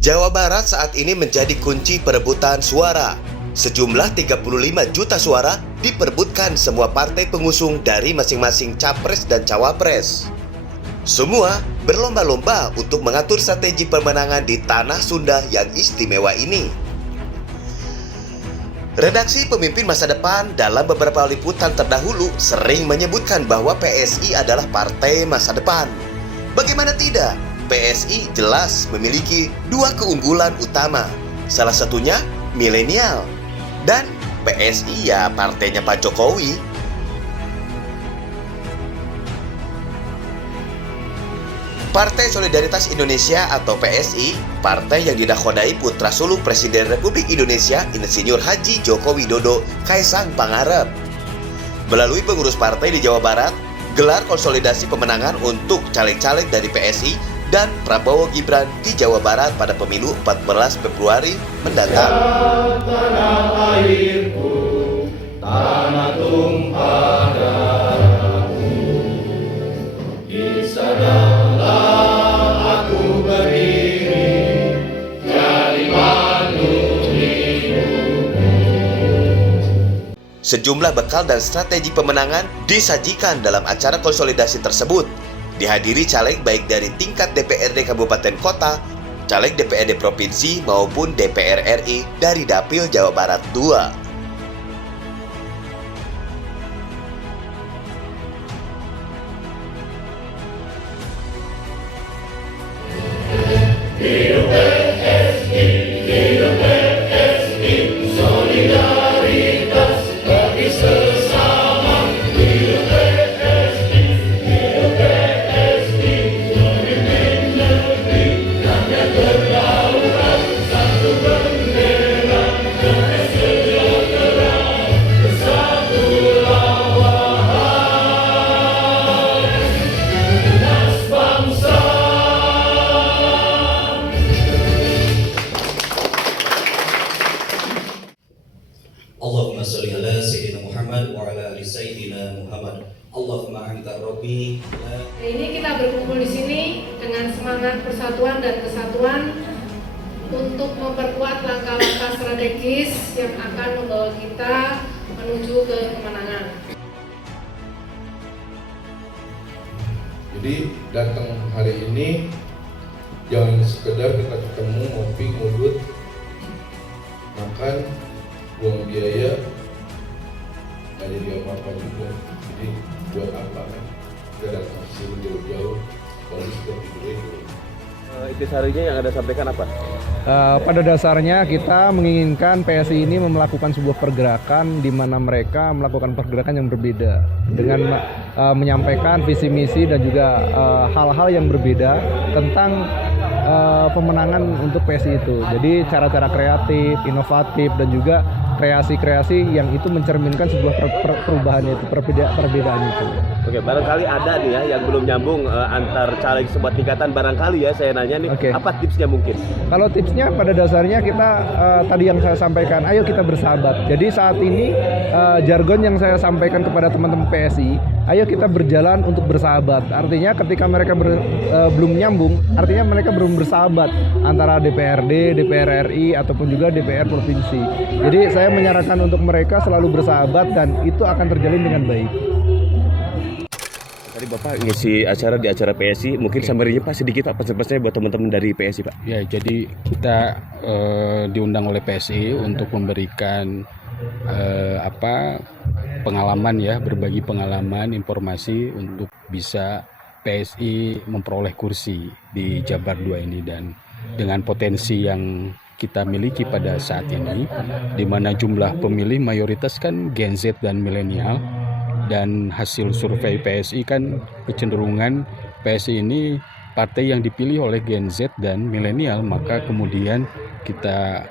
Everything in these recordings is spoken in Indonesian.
Jawa Barat saat ini menjadi kunci perebutan suara. Sejumlah 35 juta suara diperebutkan semua partai pengusung dari masing-masing capres dan cawapres. Semua berlomba-lomba untuk mengatur strategi pemenangan di tanah Sunda yang istimewa ini. Redaksi Pemimpin Masa Depan dalam beberapa liputan terdahulu sering menyebutkan bahwa PSI adalah partai masa depan. Bagaimana tidak? PSI jelas memiliki dua keunggulan utama. Salah satunya milenial. Dan PSI ya partainya Pak Jokowi. Partai Solidaritas Indonesia atau PSI, partai yang dinakodai putra sulung Presiden Republik Indonesia Insinyur Haji Joko Widodo Kaisang Pangarep. Melalui pengurus partai di Jawa Barat, gelar konsolidasi pemenangan untuk caleg-caleg dari PSI dan Prabowo Gibran di Jawa Barat pada pemilu 14 Februari mendatang. Tanah airku, tanah tumpah darahku, di sanalah aku berdiri, jadi manut ibuku. Sejumlah bekal dan strategi pemenangan disajikan dalam acara konsolidasi tersebut. Dihadiri caleg baik dari tingkat DPRD Kabupaten Kota, caleg DPRD Provinsi maupun DPR RI dari Dapil Jawa Barat II. Hidup PSI, hidup PSI, solidaritas bagi sesama. Hidup PSI, hidup PSI, pemimpin negeri, rakyat berdaulat, satu bendera, damai sejahtera, bersatu lawan tunas bangsa. Allahumma sholli ala sayyidina Muhammad wa ala ali sayyidina Muhammad. Allahumma anta rabbi. Ini kita berkumpul di sini dengan semangat persatuan dan kesatuan untuk memperkuat langkah-langkah strategis yang akan membawa kita menuju ke kemenangan. Jadi datang hari ini jangan sekedar kita ketemu ngopi ngudut makan buang biaya nggak jadi apa-apa juga. Jadi buat apa kan kita datang sini jauh-jauh kalau sudah tidur itu. Intisarinya yang Anda sampaikan apa? Pada dasarnya kita menginginkan PSI ini melakukan sebuah pergerakan di mana mereka melakukan pergerakan yang berbeda dengan menyampaikan visi misi dan juga hal-hal yang berbeda tentang pemenangan untuk PSI itu. Jadi cara-cara kreatif, inovatif dan juga kreasi-kreasi yang itu mencerminkan sebuah perubahan itu, perbedaan itu. Oke, barangkali ada nih ya yang belum nyambung antar caleg sebuah tingkatan, barangkali ya saya nanya nih, Oke. apa tipsnya mungkin? Kalau tipsnya pada dasarnya kita tadi yang saya sampaikan, ayo kita bersahabat. Jadi saat ini jargon yang saya sampaikan kepada teman-teman PSI, ayo kita berjalan untuk bersahabat. Artinya ketika mereka belum nyambung, artinya mereka belum bersahabat antara DPRD, DPR RI ataupun juga DPR provinsi. Jadi saya menyarankan untuk mereka selalu bersahabat dan itu akan terjalin dengan baik. Tadi Bapak ngisi acara di acara PSI, mungkin summary-nya Pak sedikit Pak pesan-pesannya buat teman-teman dari PSI Pak. Ya, jadi kita diundang oleh PSI untuk memberikan pengalaman ya, berbagi pengalaman, informasi untuk bisa PSI memperoleh kursi di Jabar 2 ini, dan dengan potensi yang kita miliki pada saat ini, di mana jumlah pemilih mayoritas kan Gen Z dan milenial, dan hasil survei PSI kan kecenderungan PSI ini partai yang dipilih oleh Gen Z dan milenial, maka kemudian kita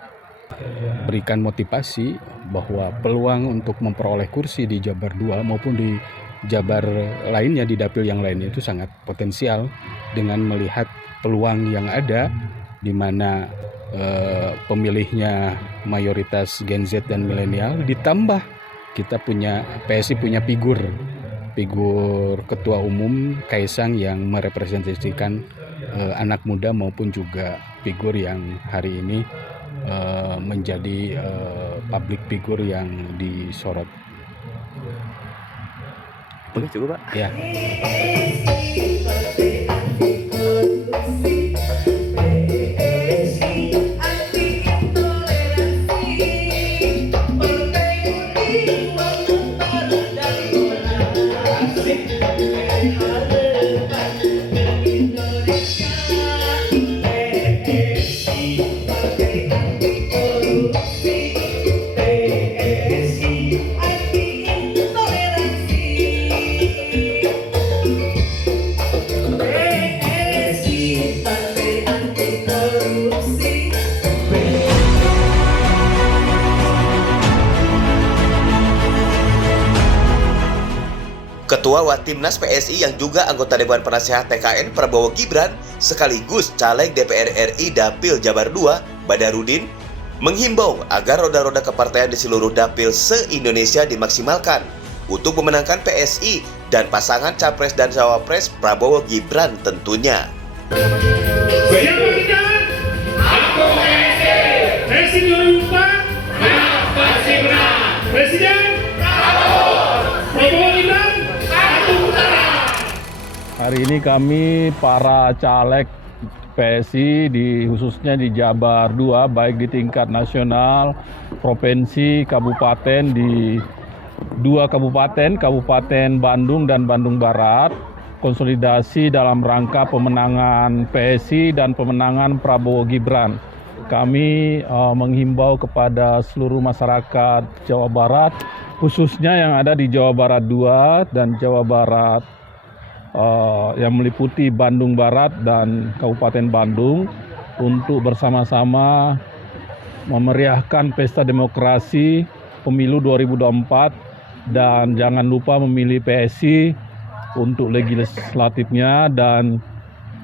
berikan motivasi bahwa peluang untuk memperoleh kursi di Jabar 2 maupun di Jabar lainnya, di dapil yang lainnya itu sangat potensial dengan melihat peluang yang ada di mana pemilihnya mayoritas Gen Z dan milenial, ditambah kita PSI punya figur ketua umum Kaisang yang merepresentasikan anak muda maupun juga figur yang hari ini menjadi public figure yang disorot. Oke, cukup Pak. Ya. Ketua Watimnas PSI yang juga anggota Dewan Penasehat TKN Prabowo Gibran sekaligus caleg DPR RI Dapil Jabar II Badarudin menghimbau agar roda-roda kepartaian di seluruh dapil se-Indonesia dimaksimalkan untuk memenangkan PSI dan pasangan Capres dan Cawapres Prabowo Gibran tentunya. Aku PSI. Presiden 2004. Ya, pasti menang. Presiden Prabowo Gibran. Hari ini kami para caleg PSI khususnya di Jabar 2 baik di tingkat nasional, provinsi, kabupaten di 2 kabupaten, Kabupaten Bandung dan Bandung Barat, konsolidasi dalam rangka pemenangan PSI dan pemenangan Prabowo Gibran. Kami menghimbau kepada seluruh masyarakat Jawa Barat, khususnya yang ada di Jawa Barat 2 dan Jawa Barat yang meliputi Bandung Barat dan Kabupaten Bandung untuk bersama-sama memeriahkan pesta demokrasi pemilu 2024 dan jangan lupa memilih PSI untuk legislatifnya dan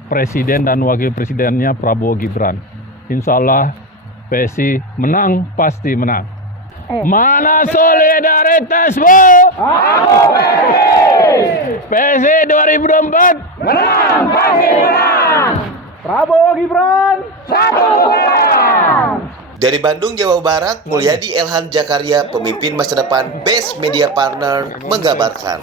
presiden dan wakil presidennya Prabowo Gibran. Insya Allah PSI menang, pasti menang. Mana solidaritasmu? Aku PSI 2024 menang, pasti menang. Prabowo Gibran satu menang. Dari Bandung, Jawa Barat, Mulyadi Elhan Jakarya, pemimpin masa depan Best Media Partner, menggambarkan.